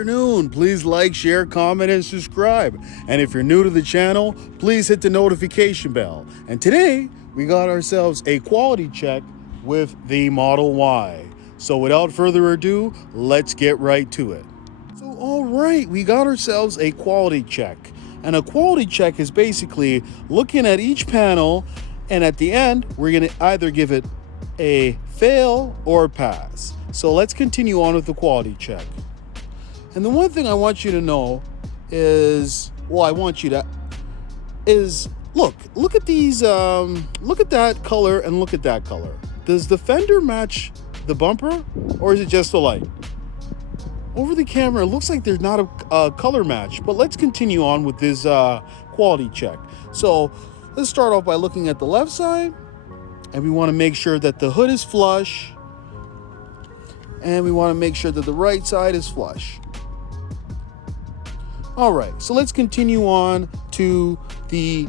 afternoon. Please like, share, comment, and subscribe. And if you're new to the channel, please hit the notification bell. And today, we got ourselves a quality check with the Model Y. So without further ado, let's get right to it. So all right, we got ourselves a quality check. And a quality check is basically looking at each panel, and at the end, we're going to either give it a fail or a pass. So let's continue on with the quality check. And the one thing I want you to know is, look at these, look at that color and look at that color. Does the fender match the bumper, or is it just the light? Over the camera, it looks like there's not a color match, but let's continue on with this quality check. So let's start off by looking at the left side, and we want to make sure that the hood is flush, and we want to make sure that the right side is flush. All right, so let's continue on to the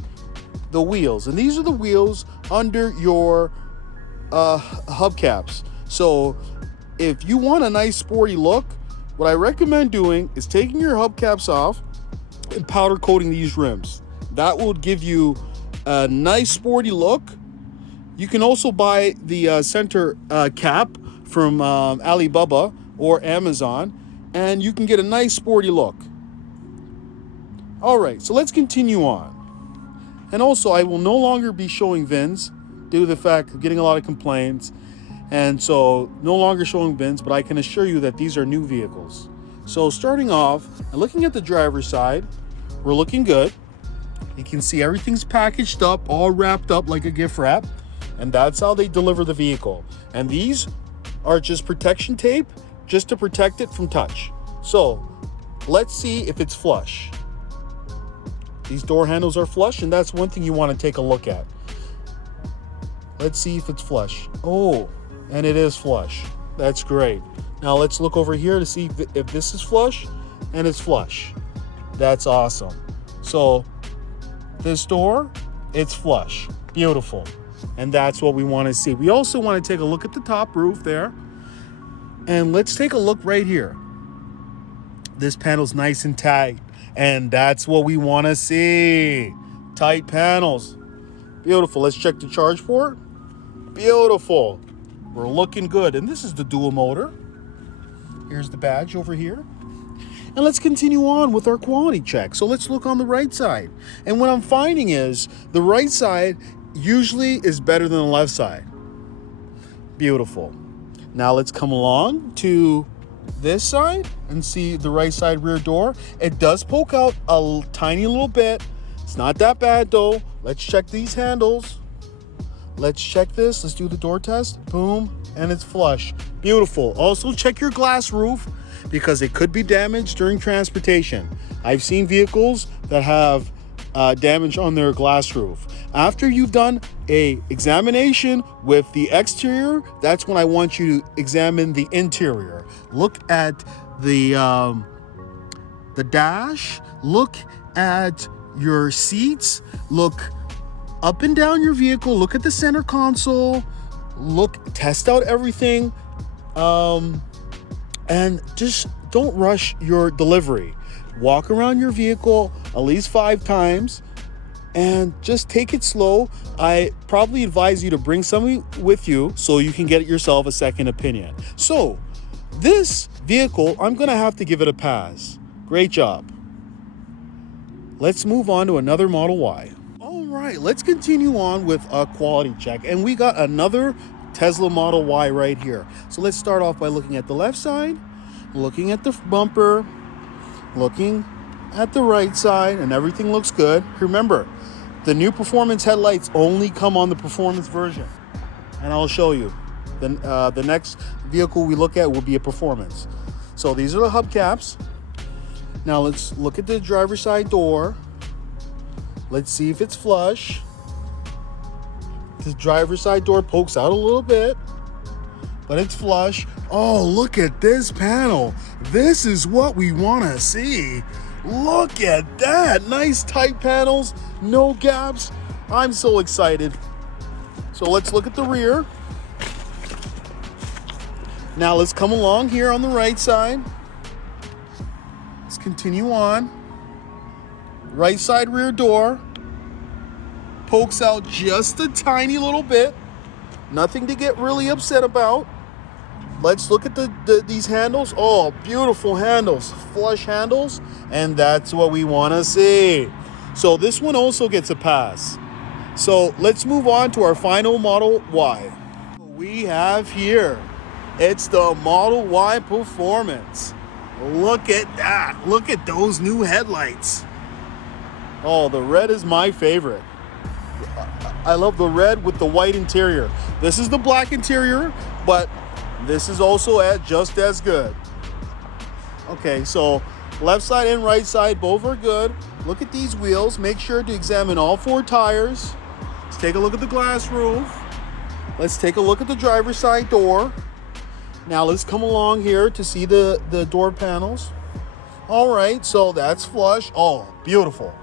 wheels, and these are the wheels under your hubcaps. So if you want a nice sporty look, what I recommend doing is taking your hubcaps off and powder coating these rims. That will give you a nice sporty look. You can also buy the center cap from Alibaba or Amazon, and you can get a nice sporty look. All right, so let's continue on. And also, I will no longer be showing VINs due to the fact of getting a lot of complaints. And so no longer showing VINs, but I can assure you that these are new vehicles. So starting off and looking at the driver's side, we're looking good. You can see everything's packaged up, all wrapped up like a gift wrap. And that's how they deliver the vehicle. And these are just protection tape just to protect it from touch. So let's see if it's flush. These door handles are flush, and that's one thing you want to take a look at. Let's see if it's flush. Oh, and it is flush. That's great. Now let's look over here to see if this is flush, and it's flush. That's awesome. So this door, it's flush. Beautiful. And that's what we want to see. We also want to take a look at the top roof there. And let's take a look right here. This panel's nice and tight. And that's what we want to see. Tight panels. Beautiful. Let's check the charge port. Beautiful. We're looking good. And this is the dual motor. Here's the badge over here. And let's continue on with our quality check. So let's look on the right side. And what I'm finding is the right side usually is better than the left side. Beautiful. Now let's come along to this side and see the right side rear door. It does poke out a tiny little bit. It's not that bad though. Let's check these handles. Let's check this. Let's do the door test. Boom. And it's flush. Beautiful. Also check your glass roof because it could be damaged during transportation. I've seen vehicles that have damage on their glass roof. After you've done a examination with the exterior, that's when I want you to examine the interior. Look at the dash. Look at your seats. Look up and down your vehicle. Look at the center console. Test out everything, and just don't rush your delivery. Walk around your vehicle at least 5 times and just take it slow. I probably advise you to bring somebody with you so you can get yourself a second opinion. So this vehicle, I'm going to have to give it a pass. Great job. Let's move on to another Model Y. All right, let's continue on with a quality check. And we got another Tesla Model Y right here. So let's start off by looking at the left side, looking at the bumper, looking at the right side, and everything looks good. Remember, the new performance headlights only come on the performance version. And I'll show you. Then the next vehicle we look at will be a performance. So these are the hubcaps. Now let's look at the driver's side door. Let's see if it's flush. The driver's side door pokes out a little bit, but it's flush. Oh, look at this panel. This is what we want to see. Look at that. Nice tight panels, no gaps. I'm so excited. So let's look at the rear. Now let's come along here on the right side. continue on. Right side rear door. Pokes out just a tiny little bit. Nothing to get really upset about. Let's look at these handles. Oh, beautiful handles. Flush handles. And that's what we want to see. So this one also gets a pass. So let's move on to our final Model Y. We have here, it's the Model Y Performance. Look at that. Look at those new headlights. Oh, the red is my favorite. I love the red with the white interior. This is the black interior, but this is also just as good. Okay, so left side and right side both are good. Look at these wheels. Make sure to examine all 4 tires. Let's take a look at the glass roof. Let's take a look at the driver's side door. Now let's come along here to see the door panels. All right, so that's flush. Oh, beautiful.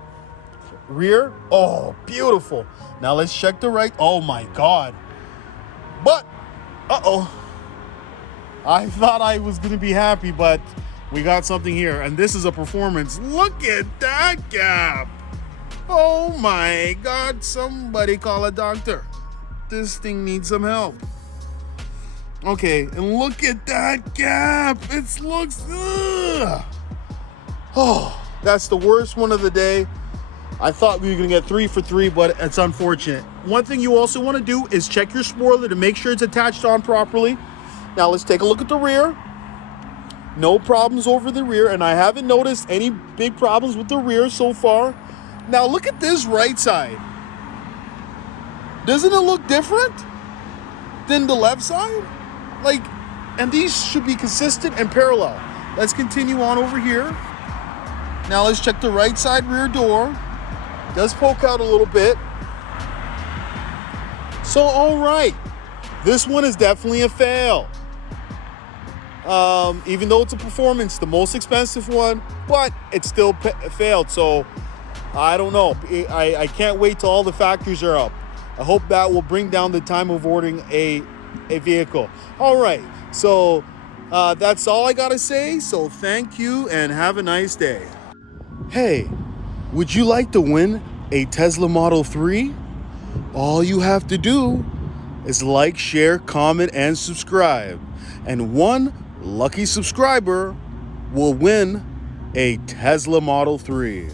Rear, oh, beautiful. Now let's check the right. Oh my God. But, uh-oh. I thought I was gonna be happy, but we got something here, and this is a performance. Look at that gap. Oh my God, somebody call a doctor. This thing needs some help. Okay, and look at that gap. It looks, ugh. Oh, that's the worst one of the day. I thought we were gonna get 3 for 3, but it's unfortunate. One thing you also wanna do is check your spoiler to make sure it's attached on properly. Now let's take a look at the rear. No problems over the rear, and I haven't noticed any big problems with the rear so far. Now look at this right side. Doesn't it look different than the left side? Like, and these should be consistent and parallel. Let's continue on over here. Now let's check the right side rear door. Does poke out a little bit. So, all right. This one is definitely a fail. Even though it's a performance, the most expensive one, but it still failed. So, I don't know. I can't wait till all the factories are up. I hope that will bring down the time of ordering a vehicle. All right. So, that's all I got to say. So, thank you and have a nice day. Hey, would you like to win a Tesla Model 3? All you have to do is like, share, comment, and subscribe. And one lucky subscriber will win a Tesla Model 3.